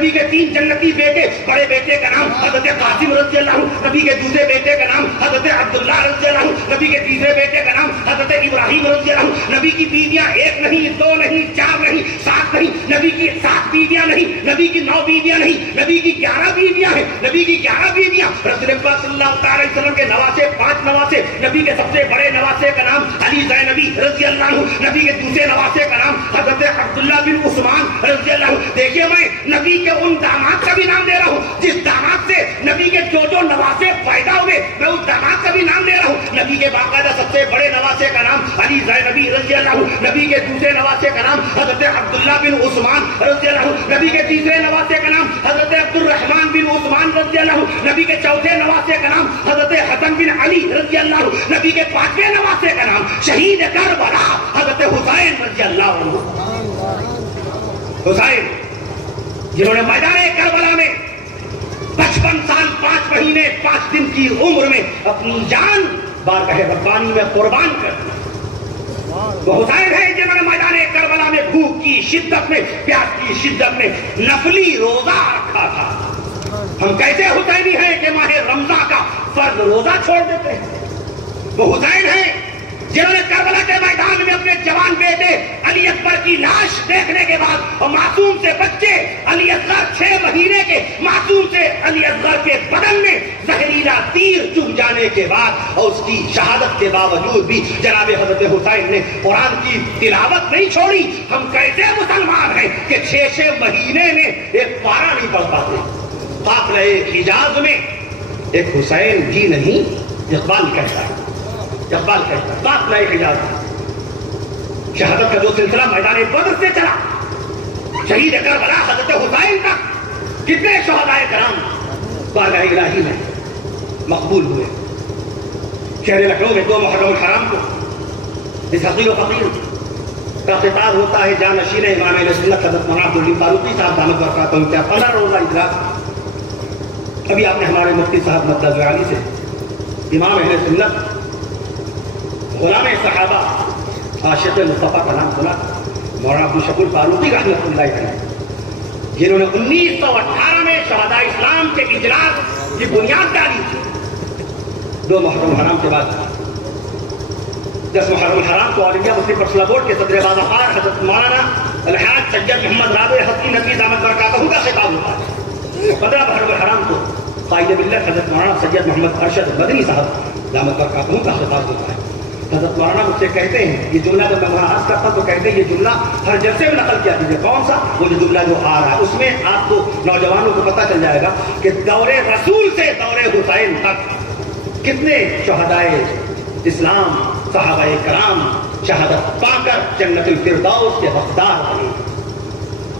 نبی کے 3 جنتی بیٹے، بڑے بیٹے کا نام حضرت قاسم رضی اللہ عنہ، نبی کے دوسرے بیٹے کا نام حضرت عبداللہ رضی اللہ عنہ، نبی کے تیسرے بیٹے کا نام حضرت ابراہیم رضی اللہ عنہ۔ نبی کی بیویاں 1 نہیں، 2 نہیں، 4 نہیں، 7 نہیں، نبی کی 7 بیویاں نہیں، نبی کی 9 بیویاں نہیں، نبی کی 11 بیویاں ہیں، نبی کی 11 بیویاں۔ رسول اللہ صلی اللہ علیہ وسلم کے نواسے 5 نواسے، نبی کے سب سے بڑے نواسے کا نام علی زینبی رضی اللہ عنہ، نبی کے دوسرے نواسے کا نام حضرت عبداللہ بن عثمان رضی اللہ عنہ۔ دیکھیے میں نبی کے ان داماد کا بھی نام دے رہا ہوں جس داماد سے نبی کے جو نواسے پیدا ہوئے، میں اس داماد کا بھی نام دے رہا ہوں۔ نبی کے باقاعدہ سب سے بڑے نواسے کا نام علی زینبی رضی اللہ عنہ، نبی کے دوسرے نواسے کا نام حضرت عبداللہ بن عثمان رضی اللہ عنہ، نبی کے تیسرے نواسے کا نام حضرت عبد الرحمن بن عثمان رضی اللہ عنہ، نبی کے چوتھے نواسے کا نام حضرت حسن بن علی رضی اللہ عنہ، نبی کے 5ویں نواسے کا نام شہید کربلا حضرت حسین رضی اللہ عنہ۔ حسین جنہوں نے میدان کربلا میں 55 سال 5 مہینے 5 دن کی عمر میں اپنی جان بارگاہ ربانی میں قربان کر دی، وہ حسین ہے جنہوں نے میدان کربلا میں بھوک کی شدت میں، پیاس کی شدت میں نفلی روزہ رکھا تھا۔ ہم کیسے حسینی ہیں کہ ماہ رمضان کا فرض روزہ چھوڑ دیتے ہیں؟ وہ حسین ہیں جنہوں نے کربلا کے میدان میں اپنے جوان بیٹے علی اکبر کی لاش دیکھنے کے بعد اور معصوم سے بچے علی اصغر 6 مہینے کے معصوم سے علی اصغر کے بدن میں زہریلا تیر چبھ جانے کے بعد اور اس کی شہادت کے باوجود بھی جناب حضرت حسین نے قرآن کی تلاوت نہیں چھوڑی۔ ہم کیسے مسلمان ہیں کہ 6 مہینے میں ایک پارہ نہیں پڑھ پاتے؟ قافلہ حجاز میں ایک حسین جی نہیں، اقبال کہتا ہے، اقبال کہتا ہے قافلہ حجاز شہادت کا جو سلسلہ میدان بدر سے چلا شہید کربلا حضرت حسین تک، کتنے شہداء کرام بارگاہ الہی میں مقبول ہوئے۔ شہر لکھنؤ میں 2 محرم الحرام کو اس حقیر و فقیر کا خطاب ہوتا ہے جانشین امام اہل سنت حضرت مولانا عبدالعلی فاروقی صاحب دامت برکاتہم کا 15 روزہ اجلاس۔ ابھی آپ نے ہمارے مفتی صاحب مدد علی سے امام اہل سنت غلام صحابہ عاشق مصطفیٰ کا نام سنا، مولانا عبدالشکور فاروقی رحمۃ اللہ علیہ، جنہوں نے 1918 میں شہداء اسلام کے اجلاس کی بنیاد ڈالی تھی۔ 2 محرم الحرام کے بعد 10 محرم الحرام کو آل انڈیا مسلم پرسنل بورڈ کے صدر باوقار حضرت مولانا الحاج سید محمد رابع حسنی ندوی دامت برکاتہم کا خطاب ہوتا ہے۔ 15 محرم الحرام کو قائد ملت حضرت مولانا سید محمد ارشد مدنی صاحب دامت برکاتہم کا خطاب ہوتا ہے۔ حضرت مولانا مجھ سے کہتے ہیں، یہ جملہ جب میں وہاں عرض کرتا تو کہتے ہیں یہ جملہ ہر جلسے میں نقل کیا دیجیے۔ کون سا؟ وہ جو جملہ جو آ رہا ہے اس میں آپ کو نوجوانوں کو پتہ چل جائے گا کہ دور رسول سے دور حسین تک کتنے شہداء اسلام صحابہ کرام شہادت پا کر جنت الفردوس کے حقدار بنے۔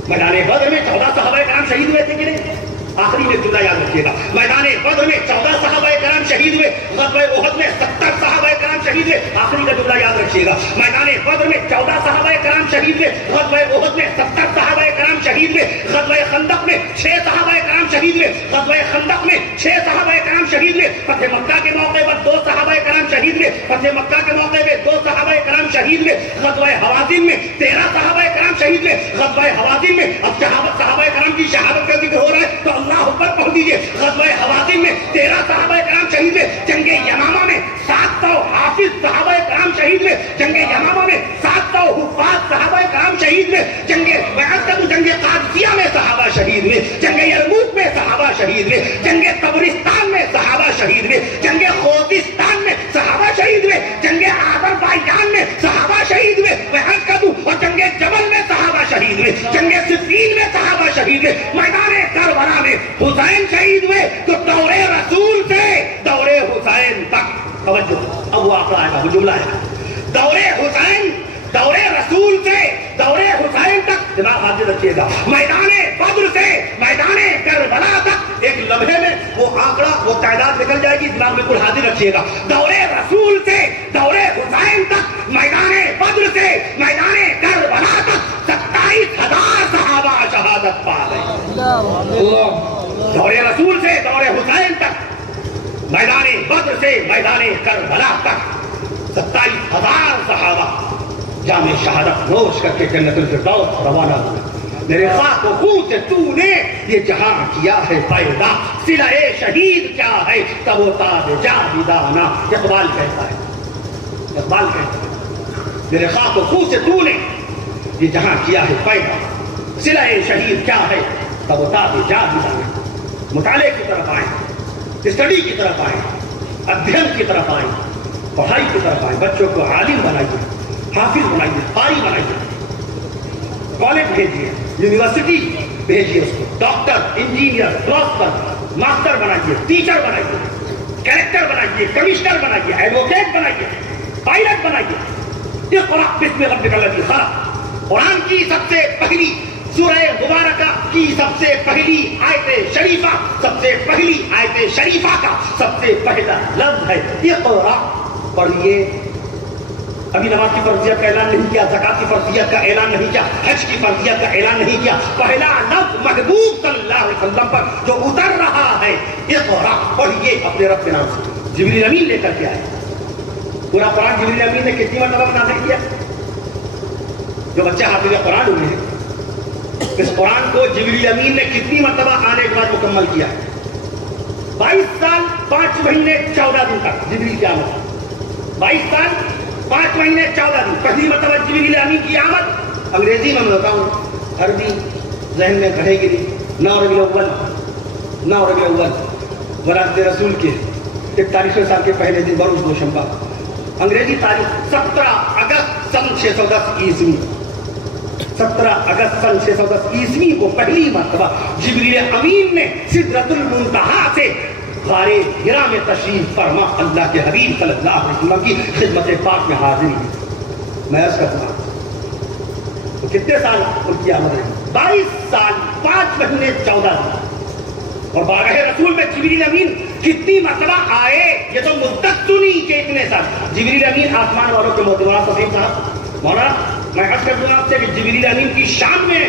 میدان بدر میں 14 صحابہ کرام شہید ہوئے تھے کہ نہیں؟ آخری میں جملہ یاد رکھیے گا، میدان بدر میں 14 صحابہ کرام شہید ہوئے، غزوہ احد میں 70 صحابہ کرام شہید ہوئے۔ آخری کا جملہ یاد رکھیے گا، میدان بدر میں 14 صحابہ کرام شہید ہوئے، غزوہ احد میں 70 صحابہ کرام شہید ہوئے، غزوہ خندق میں 6 صحابہ کرام شہید ہوئے، غزوہ خندق میں 6 صحابہ کرام شہید ہوئے۔ فتح مکہ کے موقع پر 2 صحابہ کرام شہید ہوئے، فتح مکہ کے موقع پہ 2 صحابہ کرام شہید ہوئے۔ غزوہ حوازن میں 13 صحابہ کرام شہید ہوئے، غزوہ حوازن میں اب صحابہ کرام کی شہادت کا ذکر ہو رہا ہے تو اللہ اکبر پڑھ دیجیے۔ غزوہ حوازن میں 13 صحابہ کرام شہید ہوئے، جنگ یمامہ میں 700 حافظ صحابہ کرام شہید ہوئے، جنگ یمامہ میں 700 حفاظ صحابہ کرام شہید ہوئے، جنگ قادسیہ میں صحابہ شہید ہوئے، جنگ یرموک میں صحابہ شہید ہوئے، جنگ طبرستان میں صحابہ شہید ہوئے، جنگ خوزستان میں صحابہ شہید ہوئے، جنگ آذربائیجان میں صحابہ شہید ہوئے، اور جنگ جبل میں صحابہ شہید ہوئے، جنگ صفین میں صحابہ شہید ہوئے۔ میدان کربلا میں حسین شہید ہوئے تو دور رسول سے دور حسین تک توجہ، اب وہ آخر آئے گا، وہ جملہ ہے، دور حسین دور رسول سے دور حسین تک دماغ حاضر رکھیے گا، میدان بدر سے میدان کربلا تک ایک لمحے میں وہ آنکڑا وہ تعداد نکل جائے گی، دماغ بالکل حاضر رکھیے گا، دور رسول سے دور حسین تک میدان بدر سے میدان کربلا تک 27,000 صحابہ شہادت پا گئے۔ دور رسول سے دور حسین تک میدان بدر سے میدان کربلا تک 27,000 صحابہ جامع شہادت نوش کر کے جنت الفردوس روانہ ہوئے۔ میرے خاک و خون سے تو نے یہ جہاں کیا ہے پیدا، صلہ شہید کیا ہے تب و تاج جاویدانہ. اقبال کہتا ہے، اقبال کہتا ہے میرے خاک و خون سے تو نے یہ جہاں کیا ہے پیدا، صلہ شہید کیا ہے تب و تاج جاویدانہ. مطالعے کی طرف آئیں، اسٹڈی کی طرف آئیں، ادھین کی طرف آئیں، پڑھائی کی طرف آئیں. بچوں کو عالم بنائیے، حافظ بنائیے، قاری بنائیے. کالج بھیجیے، یونیورسٹی بھیجیے اس کو، ڈاکٹر، انجینئر، پروفیسر، ماسٹر بنائیے، ٹیچر بنائیے، کلیکٹر بنائیے، کمشنر بنائیے، ایڈوکیٹ بنائیے، پائلٹ بنائیے. اقرأ باسم ربک الذی خلق، قرآن کی سب سے پہلی سورہ مبارکہ کی سب سے پہلی آیت شریفہ، سب سے پہلی آیت شریفہ کا سب سے پہلا لفظ ہے اقرأ. پڑھیے. ابھی نماز کی فرضیت کا اعلان نہیں کیا، زکات کی فرضیت کا اعلان نہیں کیا، حج کی فرضیت کا اعلان نہیں کیا. پہلا لفظ محبوب صلی اللہ علیہ وسلم پر جو اتر رہا ہے اقرأ. پڑھیے اپنے رب کے نام سے. جبریل امین لے کر کے آئے. پورا قرآن جبریل امین نے کتنی مرتبہ نازل کیا؟ جو بچے حافظ قرآن ہوئے ہیں، اس قرآن کو جبریل امین نے کتنی مرتبہ آنے کے بعد مکمل کیا؟ 22 سال 5 مہینے 14 دن تک جبریل کی آمد. 22 سال 5 مہینے 14 دن پہلی مرتبہ جبریل امین کی آمد. انگریزی میں بتاؤں، عربی ذہن میں رہے گی نہیں. 9 ربیع الاول ولادت رسول کے 41 سال کے پہلے دن بروز دوشنبہ. انگریزی تاریخ 17 اگست سن 610 عیسوی. 17 اگست سن 610 عیسوی کو پہلی مرتبہ جبریل امین نے سدرۃ المنتہا سے غار حرا میں تشریف فرما اللہ کے حبیب صلی اللہ علیہ وسلم کی خدمت پاک میں حاضر ہوئی. میں عرض کرتا ہوں تو کتنے سال ان کی آمد ہے؟ 22 سال 5 مہینے 14 دن. اور بارگاہ رسول میں جبریل امین کتنی مرتبہ آئے یہ تو مدت سنی کہ اتنے سال. جبریل امین آسمان والوں کے مولانا تسلیم صاحب، مولانا میں عرض کر دوں آپ سے کہ جبریل امین کی شان میں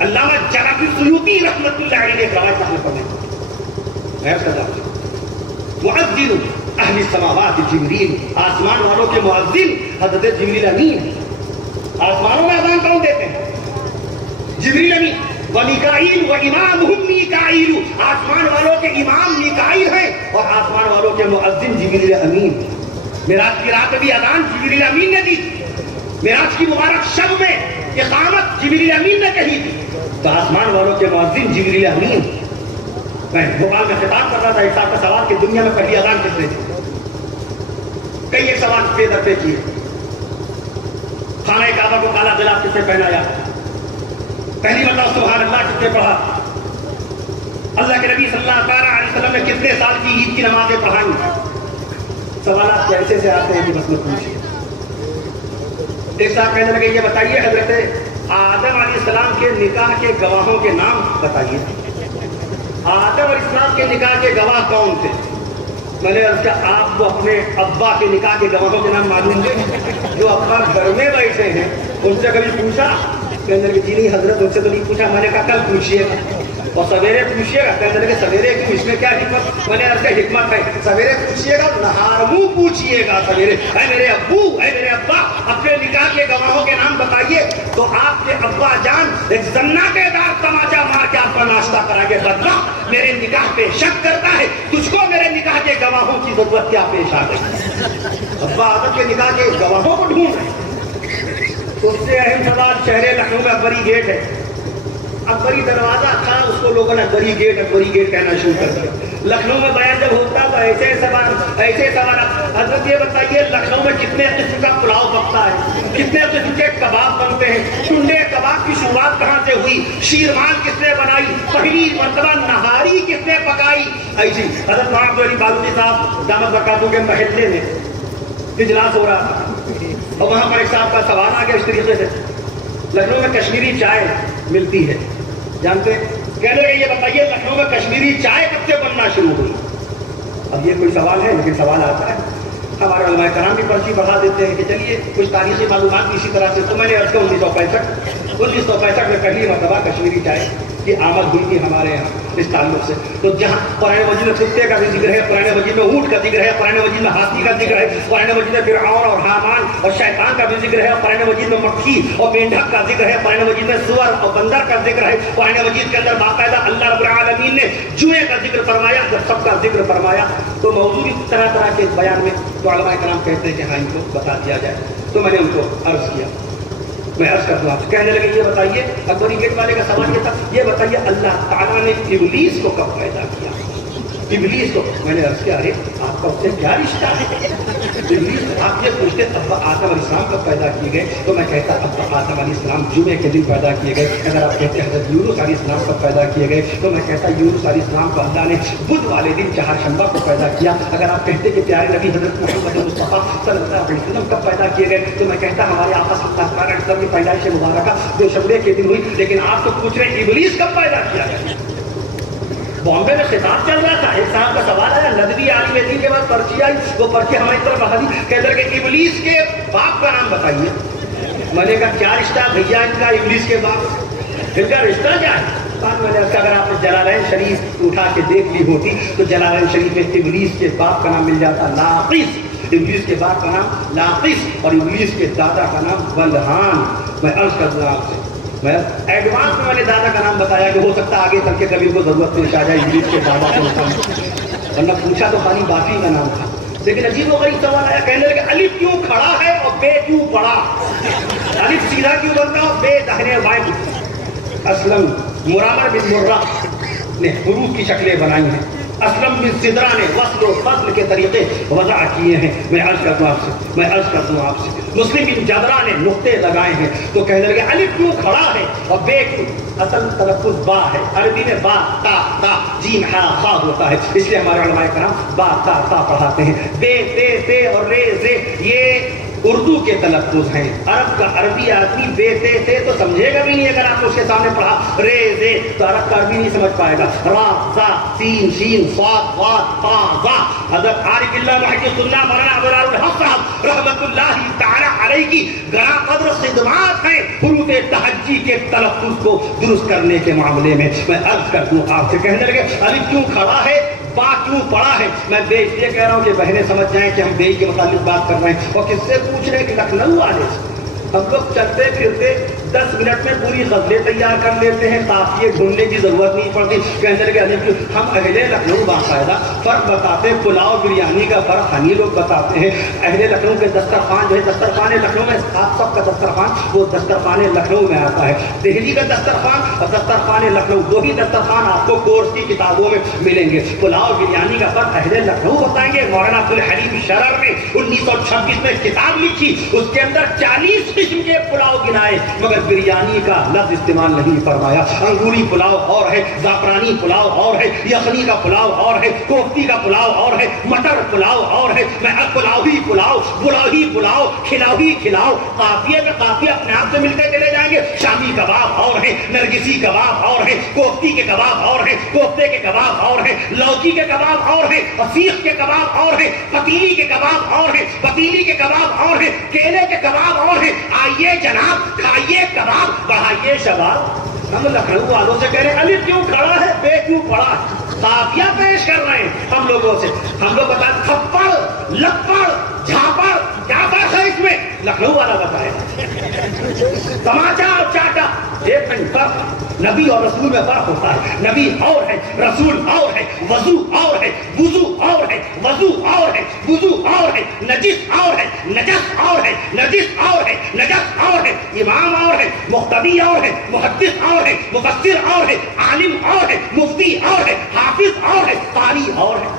علامہ جلالی سیوطی رحمۃ اللہ علیہ نے ایک روایت نقل فرمائی. میں عرض کرتا ہوں مؤذن اہل السماوات جبریل، آسمان والوں کے مؤذن حضرت جبریل امین. آسمانوں میں اذان کون دیتے ہیں؟ جبریل امین. ومیکائیل و امامہم میکائیل، آسمان والوں کے امام میکائیل ہیں اور آسمان والوں کے مؤذن جبریل امین. معراج کی رات بھی اذان جبریل امین نے دی. معراج کی مبارک شب میں اقامت جبریل امین نے کہی تھی. تو آسمان والوں کے مؤذن جبریل امین. میں بھوپال میں خطاب کر رہا تھا ایک صاحب کا سوال کہ دنیا میں پہلی اذان کس نے دی؟ کئی ایک سوال پہ در پہ کیے. خانہ کعبہ کو کالا غلاف کس نے پہنایا؟ پہلی مرتبہ سبحان اللہ کس نے پڑھا؟ اللہ کے نبی صلی اللہ علیہ وسلم نے کتنے سال کی عید کی نمازیں پڑھائیں؟ سوالات ایسے سے آتے ہیں کہ بس میں پوچھیے. ایک صاحب کہنے لگے یہ بتائیے حضرت آدم علیہ السلام کے نکاح کے گواہوں کے نام بتائیے. آدم علیہ السلام کے نکاح کے گواہ کون تھے؟ میں نے عرض کیا آپ کو اپنے ابا کے نکاح کے گواہوں کے نام معلوم ہے جو ابا گھر میں بیٹھے ہیں؟ ان سے کبھی پوچھا؟ کہنے لگے جی نہیں حضرت ان سے تو نہیں پوچھا. میں نے کہا کل پوچھیے گا اور سویرے پوچھیے گا. کہنے لگے سویرے کیوں؟ اس میں کیا حکمت؟ میں نے عرض کیا حکمت ہے؟ سویرے پوچھیے گا، نہار منہ پوچھیے گا. سویرے اے میرے ابو، اے میرے ابا اپنے نکاح کے گواہوں کے نام بتائیے. تو آپ کے ابا جان ایک زناٹے دار تماچا مار کے آپ کا ناشتہ کرا کے بدبخت میرے نکاح پہ شک کرتا ہے، تجھ کو میرے نکاح کے گواہوں کی ضرورت کیا پیش آ گئی؟ ابا آدم کے نکاح کے گواہوں کو ڈھونڈ رہے. اس سے اہم سوال شہر لکھنؤ میں اکبری گیٹ ہے. اکبری دروازہ تھا، اس کو لوگوں نے اکبری گیٹ کہنا شروع کر دیا. لکھنؤ میں بیان جب ہوتا تو ایسے سوال حضرت یہ بتائیے لکھنؤ میں کتنے قسم کا پلاؤ پکتا ہے، کتنے قسم کے کباب بنتے ہیں، ٹنڈے کباب کی شروعات کہاں سے ہوئی، شیرمان کس نے بنائی، پہلی مرتبہ نہاری کس نے پکائی. ایسی حضرت محمد علی بالوی صاحب دامت برکاتہ کے محلے میں اجلاس ہو رہا تھا اور وہاں پر ایک صاحب کا سوال آ گیا اس طریقے سے لکھنؤ میں کشمیری چائے ملتی ہے جانتے؟ کہنے لگے یہ بتائیے لکھنؤ میں کشمیری چائے کب سے بننا شروع ہوئی؟ اب یہ کوئی سوال ہے لیکن سوال آتا ہے. ہمارے علماء کرام بھی پرچی بڑھا دیتے ہیں کہ چلیے کچھ تاریخی معلومات بھی اسی طرح سے. تو میں نے عرض کیا 1965 میں پہلی مرتبہ کشمیری چائے کی آمد ہوئی تھی ہمارے یہاں اس تعلق سے. تو جہاں قرآن مجید میں کتے کا بھی ذکر ہے, قرآن مجید میں اونٹ کا ذکر ہے, قرآن مجید میں ہاتھی کا ذکر ہے, قرآن مجید میں فرعون اور حامان اور شیطان کا بھی ذکر ہے, قرآن مجید میں مکھی اور مینڈک کا ذکر ہے, قرآن مجید میں سور اور بندر کا ذکر ہے, قرآن مجید کے اندر باقاعدہ اللہ رب العالمین نے جوئے کا ذکر فرمایا. جب سب کا ذکر فرمایا تو موضوع طرح طرح کے بیان میں تو علماء کرام کہتے ہیں کہ ہاں ان کو بتا دیا جائے. تو میں نے ان کو عرض کیا, میں عرض کر دوں, کہنے لگے یہ بتائیے, اکبری گیٹ والے کا سوال یہ تھا, یہ بتائیے اللہ تعالیٰ نے ابلیس کو کب پیدا کیا؟ ابلیس کو میں نے عرض کیا, ارے آپ کا اس سے کیا رشتہ ہے؟ ابلیس آپ یہ پوچھتے ابا آدم علیہ السلام کب پیدا کیے گئے, تو میں کہتا ابا آدم علیہ السلام جمعے کے دن پیدا کیے گئے. اگر آپ کہتے ہیں حضرت یونس علیہ السلام کب پیدا کیے گئے, تو میں کہتا یونس علیہ السلام کو اللہ نے بدھ والے دن چہارشنبہ کو پیدا کیا. اگر آپ کہتے کہ پیارے نبی حضرت محمد مصطفیٰ صلی اللہ علیہ وسلم کب پیدا کیے گئے, تو میں کہتا ہمارے آقا صلی اللہ علیہ وسلم کی پیدائش مبارکہ دوشنبے کے دن ہوئی. لیکن آپ تو پوچھ رہے ہیں ابلیس کب پیدا کیا گیا؟ بامبے میں خطاب چل رہا تھا, ایک صاحب کا سوال آیا, ندوی عالم دین کے بعد پرچی آئی, وہ پرچی ہماری طرف آ گئی, کہتے ہیں کہ ابلیس کے باپ کا نام بتائیے. میں نے کہا کیا رشتہ بھیا ان کا ابلیس کے باپ, ان کا رشتہ کیا ہے؟ میں نے اگر آپ نے جلالین شریف اٹھا کے دیکھ لی ہوتی تو جلالین شریف میں ابلیس کے باپ کا نام مل جاتا لاقیس, ابلیس کے باپ کا نام لاقیس اور ابلیس کے دادا کا نام بلحان. میں عرض کر دوں آپ سے, میں ایڈوانس میں نے دادا کا نام بتایا کہ ہو سکتا آگے چل کے کبھی کو ضرورت پیش آ جائے ابلیس کے دادا کو نام, ورنہ پوچھا تو خالی باقی کا نام تھا. لیکن عجیب و غریب سوال آیا, کہنے لگے الف کیوں کھڑا ہے اور بے کیوں پڑا, الف سیدھا کیوں بنتا اور بے داہنے بائیں. اسلم مرامر بن مرہ نے حروف کی شکلیں بنائی ہیں, اسلم بن سدرہ نے وصل و فصل کے طریقے وضع کیے ہیں. میں عرض کرتا ہوں آپ سے, مسلم بن جدرہ نے نقطے لگائے ہیں. تو کہنے لگے الف کیوں کھڑا ہے اور بے کیوں, اصل تلفظ با ہے, عربی میں با تا تا جیم ہا خا ہوتا ہے, اس لیے ہمارے علماء کرام با تا تا پڑھاتے ہیں. بے تے تے اور رے زے یہ اردو کے تلفظ ہیں. عرب کا عربی آدمی بے تے تے تو سمجھے گا بھی نہیں, اگر آپ اس کے سامنے پڑھا رے زے تو عرب کا عربی نہیں سمجھ پائے گا. را زا سین شین صاد واد تا زا. حضرت عارف اللہ محدث اللہ مولانا ابرار الحق صاحب رحمت اللہ تعالی علیہ کی گراں قدر خدمات ہیں حروف تہجی کے تلفظ کو درست کرنے کے معاملے میں. میں عرض کر دوں آپ سے, کہنے لگے الف کیوں کھڑا ہے با کیوں پڑا ہے. میں بے اس لیے کہہ رہا ہوں کہ بہنیں سمجھ جائیں کہ ہم بے کے متعلق بات کر رہے ہیں. اور کس سے پوچھ رہے ہیں کہ لکھنؤ والے سے. ہم لوگ چلتے پھرتے 10 منٹ میں پوری غزلیں تیار کر لیتے ہیں, قافیے ڈھونڈنے کی ضرورت نہیں پڑتی. کہنے لگے ہم اہل لکھنؤ باقاعدہ فرق بتاتے ہیں, پلاؤ بریانی کا فرق ہم ہی لوگ بتاتے ہیں. اہل لکھنؤ کے دسترخوان جو ہے, دسترخوان لکھنؤ میں آپ سب کا دسترخوان وہ دسترخوان لکھنؤ میں آتا ہے. دہلی کا دسترخوان اور دسترخوان لکھنؤ دو ہی دسترخوان آپ کو کورس کی کتابوں میں ملیں گے. پلاؤ بریانی کا فرق اہل لکھنؤ بتائیں گے. مولانا عبدالحلیم شرر نے 1926 میں کتاب لکھی, اس کے اندر 40 قسم کے پلاؤ گنائے, مگر بریانی کا لفظ استعمال نہیں فرمایا. انگوری پلاؤ اور ہے, زعفرانی پلاؤ اور ہے, یخنی کا پلاؤ اور ہے, کوفتی کا پلاؤ اور ہے, مٹر پلاؤ اور ہے. میں پلاؤ ہی پلاؤ, پلاؤ ہی پلاؤ, کھلاؤ ہی کھلاؤ. قافیے میں قافیے اپنے آپ سے ملتے چلے جائیں گے. شامی کباب اور ہے, نرگسی کباب اور ہے, کوفتی کے کباب اور ہے, کوفتے کے کباب اور ہے, لوکی کے کباب اور ہے, سیخ کے کباب اور ہے, پتیلی کے کباب اور ہے, پتیلی کے کباب اور ہے, کیلے کے کباب اور ہے. آئیے جناب کھائیے کباب, بڑھائیے شباب. ہم لکھنؤ والوں سے کہہ رہے ہیں الف کیوں کھڑا ہے بے کیوں پڑا ہے. قافیہ پیش کر رہے ہیں ہم لوگوں سے. ہم لوگ بتائیں تھپڑ لپڑ جھاپڑ کیا فرق ہے اس میں, لکھنؤ والا بتائے. تماچا اور چاٹا ایک منٹ فرق. نبی اور رسول میں فرق ہوتا ہے. نبی اور ہے, رسول اور ہے, وضو اور ہے, وضو اور ہے, وضو اور ہے, وضو اور ہے, نجس اور ہے, نجس اور ہے, نجس اور ہے, نجس اور ہے, امام اور ہے, مقتدی اور ہے, محدث اور ہے, مفسر اور ہے, عالم اور ہے, مفتی اور ہے, حافظ اور ہے, قاری اور ہے.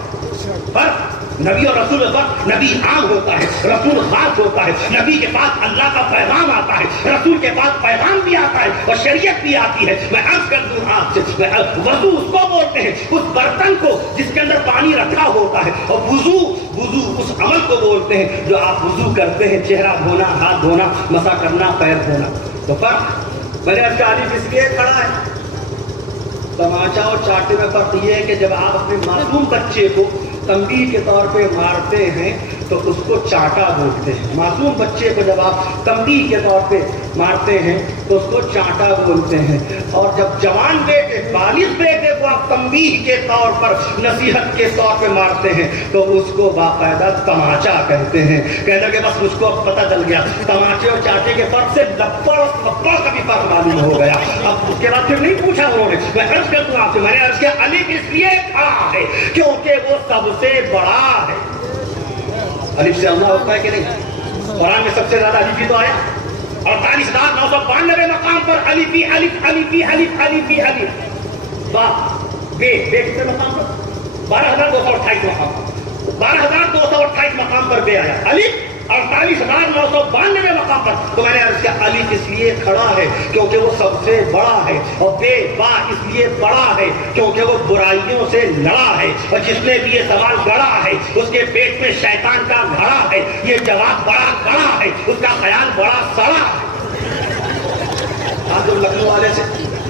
فرق نبی اور رسول پر. نبی عام ہوتا ہے, رسول خاص ہوتا ہے. نبی کے پاس اللہ کا پیغام آتا ہے, رسول کے پاس پیغام بھی آتا ہے اور شریعت بھی آتی ہے. میں عرض کر دوں آپ سے, وضو اس کو بولتے ہیں اس برتن کو جس کے اندر پانی رکھا ہوتا ہے, اور وضو اس عمل کو بولتے ہیں جو آپ وضو کرتے ہیں, چہرہ دھونا, ہاتھ دھونا, مسا کرنا, پیر دھونا. تو فرق میں نے عرض تعریف اس لیے کھڑا ہے. تماچا اور چاٹے میں فرق یہ ہے کہ جب آپ اپنے معصوم بچے کو تنبیہ کے طور پہ مارتے ہیں تو اس کو چانٹا بولتے ہیں. معصوم بچے کو جب آپ تنبیہ کے طور پہ مارتے ہیں تو اس کو چانٹا بولتے ہیں. اور جب جوان بیٹے بالغ بیٹے کو آپ تنبیہ کے طور پر نصیحت کے طور پہ مارتے ہیں تو اس کو باقاعدہ تماچا کہتے ہیں. کہتے ہیں کہ بس مجھ کو اب پتہ چل گیا تماچے اور چاٹے کے فرق سے لپڑ اور تھپڑ کا بھی فرق معلوم ہو گیا. اب اس کے بعد پھر نہیں پوچھا انہوں نے. میں عرض کر دوں آپ سے, میں نے عرض کیا الف اس لیے کھڑا ہے کیونکہ وہ سب سے بڑا ہے. الف سے اللہ ہوتا ہے کہ نہیں؟ قرآن میں سب سے زیادہ الف ہی تو آیا. 48,992 مقام پر الفی الف الفی الف الفی الف. با بے کتنے مقام پر؟ 12,228 مقام پر. 12,228 مقام پر بے آیا. الف 48,992 مقام پر. تو میں نے عرض کیا الف اس لیے کھڑا ہے کیونکہ وہ سب سے بڑا ہے, اور بے با اس لیے بڑا ہے کیونکہ وہ برائیوں سے لڑا ہے. اور جس نے بھی یہ سوال گڑا ہے اس کے پیٹ میں شیطان کا گھڑا ہے. یہ جواب بڑا گڑا ہے, اس کا خیال بڑا سڑا ہے. آج جو لکھنؤ والے سے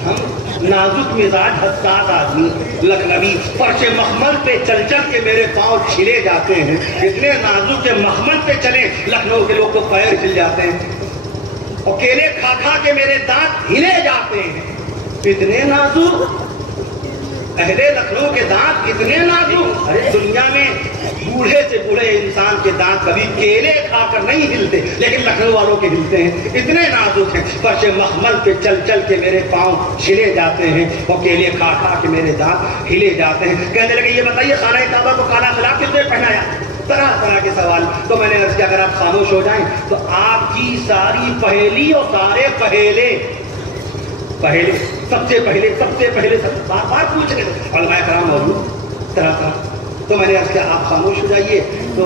ہم نازک مزاج حساس آدمی لکھنوی فرش مخمل پہ چل چل کے میرے پاؤں چھلے جاتے ہیں. اتنے نازک کے مخمل پہ چلے لکھنؤ کے لوگ کو پیر چھل جاتے ہیں, اور کیلے کھا کھا کے میرے دانت ہلے جاتے ہیں. اتنے نازک اہل لکھنؤ کے دانت اتنے نازک. ارے دنیا میں بوڑھے سے بوڑھے انسان کے دانت کبھی کیلے کھا کر نہیں ہلتے, لیکن لکھنؤ والوں کے ہلتے ہیں. اتنے نازک ہیں, فرش مخمل پہ چل چل کے میرے پاؤں چھلے جاتے ہیں, اور کیلے کھا کھا کے میرے دانت ہلے جاتے ہیں. کہنے لگے یہ بتائیے خانہ کعبہ کو کالا خلاف کس نے پہنایا؟ طرح طرح کے سوال. تو میں نے عرض کیا اگر آپ خاموش ہو جائیں تو آپ کی ساری پہیلی اور سارے پہیلے سب سے پہلے بار بار پوچھ رہے تھے علماء کرام موجود طرح طرح. تو میں نے عرض کیا آپ خاموش ہو جائیے تو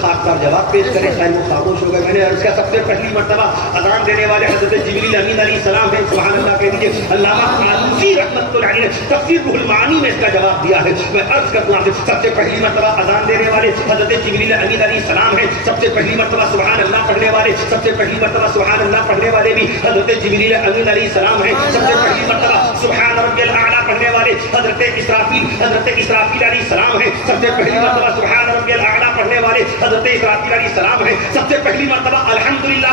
خاص جواب پیش کریں. شاید وہ خاموش ہو گئے. میں نے عرض کیا سب سے پہلی مرتبہ اذان دینے والے حضرت جبریل امین علیہ السلام ہیں. سبحان اللہ کہہ دیجیے. علامہ آلوسی رحمۃ اللہ علیہ نے تفسیر روح المعانی میں اس کا جواب دیا ہے. میں عرض کرتا ہوں سب سے پہلی مرتبہ اذان دینے والے حضرت جبریل امین علیہ السلام ہیں. سب سے پہلی مرتبہ سبحان اللہ پڑھنے والے سبحان اللہ پڑھنے والے بھی حضرت جبریل امین علیہ السلام ہیں. سب سے پہلی مرتبہ سبحان ربی الاعلیٰ پڑھنے والے حضرت اسرافیل علیہ السلام ہیں. سب سے پہلی مرتبہ سبحان ربی الاعلیٰ پڑھنے والے حضرت اسرافیل علیہ السلام ہیں. سب سے پہلی مرتبہ الحمدللہ